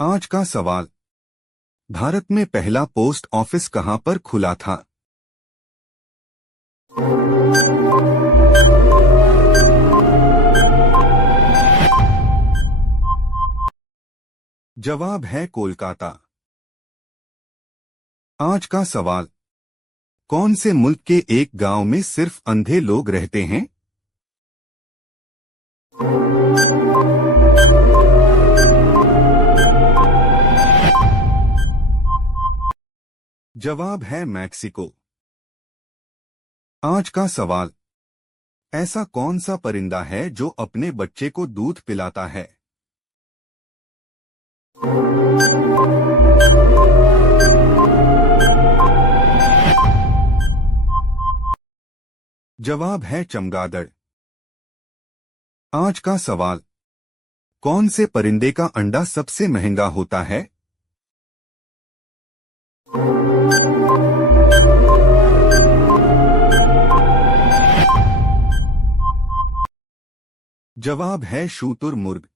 आज का सवाल। भारत में पहला पोस्ट ऑफिस कहां पर खुला था? जवाब है कोलकाता। आज का सवाल। कौन से मुल्क के एक गांव में सिर्फ अंधे लोग रहते हैं? जवाब है मैक्सिको। आज का सवाल। ऐसा कौन सा परिंदा है जो अपने बच्चे को दूध पिलाता है? जवाब है चमगादड़। आज का सवाल। कौन से परिंदे का अंडा सबसे महंगा होता है? जवाब है शुतुरमुर्ग।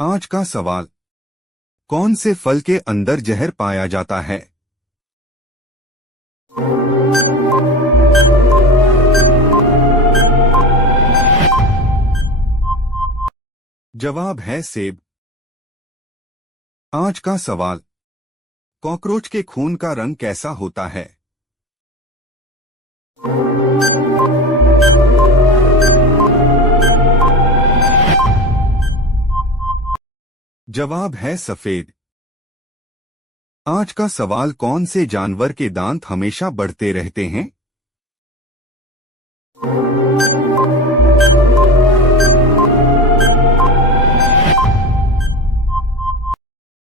आज का सवाल। कौन से फल के अंदर जहर पाया जाता है? जवाब है सेब। आज का सवाल। कॉकरोच के खून का रंग कैसा होता है? जवाब है सफेद। आज का सवाल। कौन से जानवर के दांत हमेशा बढ़ते रहते हैं?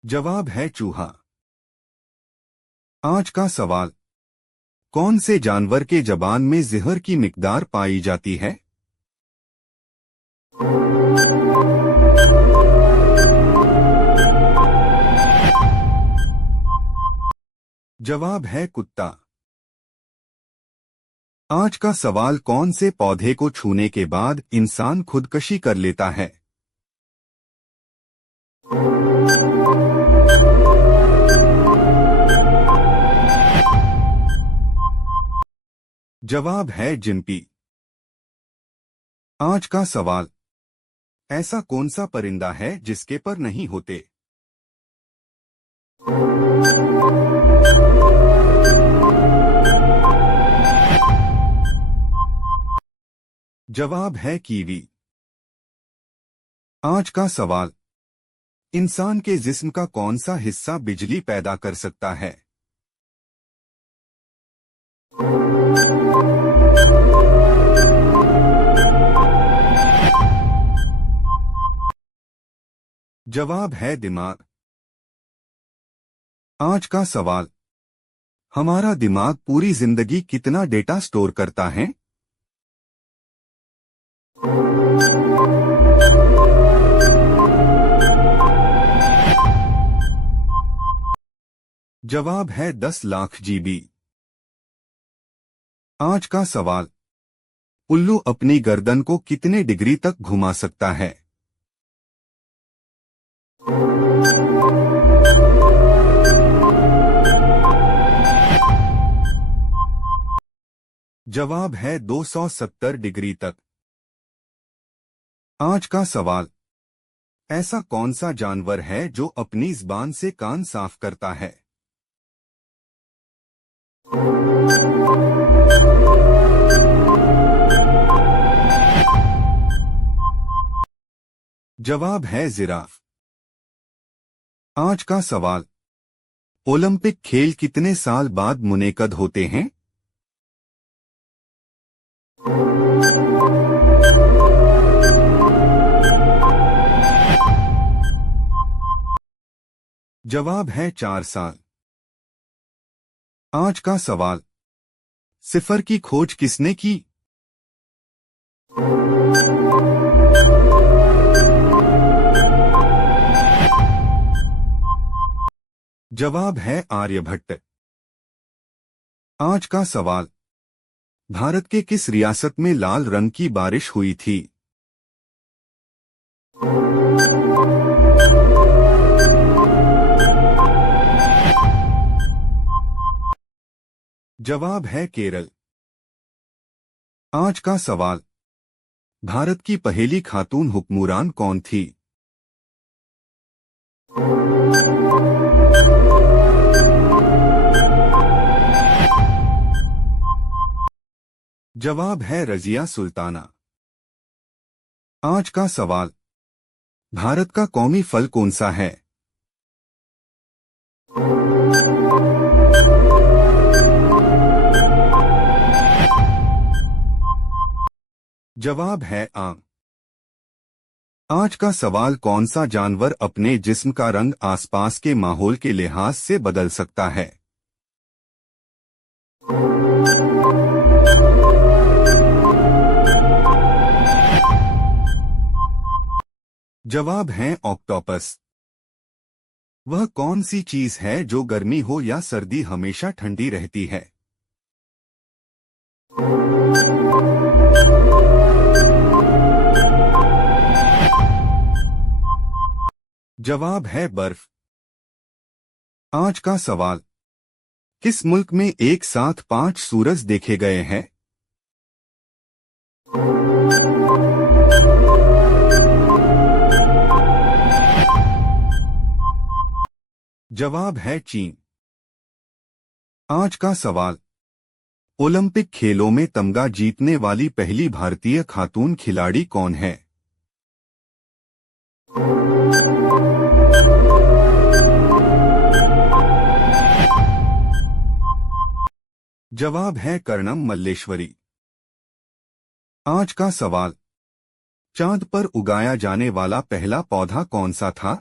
जवाब है चूहा। आज का सवाल। कौन से जानवर के जबान में जहर की मिकदार पाई जाती है? जवाब है कुत्ता। आज का सवाल। कौन से पौधे को छूने के बाद इंसान खुदकशी कर लेता है? जवाब है जिम्पी। आज का सवाल। ऐसा कौन सा परिंदा है जिसके पर नहीं होते? जवाब है कीवी। आज का सवाल। इंसान के जिस्म का कौन सा हिस्सा बिजली पैदा कर सकता है? जवाब है दिमाग। आज का सवाल। हमारा दिमाग पूरी जिंदगी कितना डेटा स्टोर करता है? जवाब है 10 लाख जीबी। आज का सवाल। उल्लू अपनी गर्दन को कितने डिग्री तक घुमा सकता है? जवाब है 270 डिग्री तक। आज का सवाल। ऐसा कौन सा जानवर है जो अपनी ज़बान से कान साफ करता है? जवाब है जिराफ। आज का सवाल। ओलंपिक खेल कितने साल बाद मुनेकद होते हैं? जवाब है 4 साल। आज का सवाल। सिफर की खोज किसने की? जवाब है आर्यभट्ट। आज का सवाल। भारत के किस रियासत में लाल रंग की बारिश हुई थी? जवाब है केरल। आज का सवाल, भारत की पहली खातून हुक्मरान कौन थी? जवाब है रजिया सुल्ताना। आज का सवाल, भारत का कौमी फल कौन सा है? जवाब है आम। आज का सवाल, कौन सा जानवर अपने जिस्म का रंग आसपास के माहौल के लिहाज से बदल सकता है? जवाब है ऑक्टोपस। वह कौन सी चीज है जो गर्मी हो या सर्दी हमेशा ठंडी रहती है? जवाब है बर्फ। आज का सवाल, किस मुल्क में एक साथ 5 सूरज देखे गए हैं? जवाब है चीन। आज का सवाल, ओलंपिक खेलों में तमगा जीतने वाली पहली भारतीय खातून खिलाड़ी कौन है? जवाब है कर्णम मल्लेश्वरी। आज का सवाल, चांद पर उगाया जाने वाला पहला पौधा कौन सा था?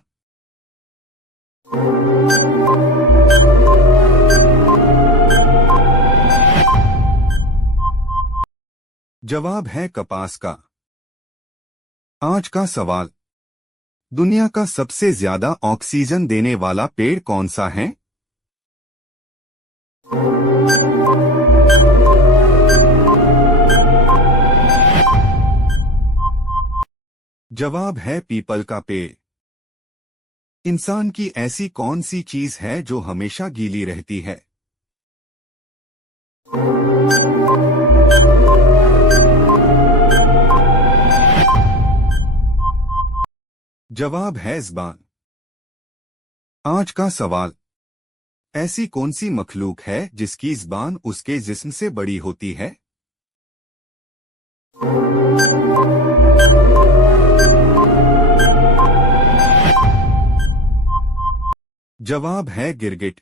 जवाब है कपास का। आज का सवाल, दुनिया का सबसे ज्यादा ऑक्सीजन देने वाला पेड़ कौन सा है? जवाब है पीपल का पेड़। इंसान की ऐसी कौन सी चीज है जो हमेशा गीली रहती है? जवाब है ज़बान। आज का सवाल, ऐसी कौन सी मखलूक है जिसकी ज़बान उसके जिस्म से बड़ी होती है? जवाब है गिरगिट।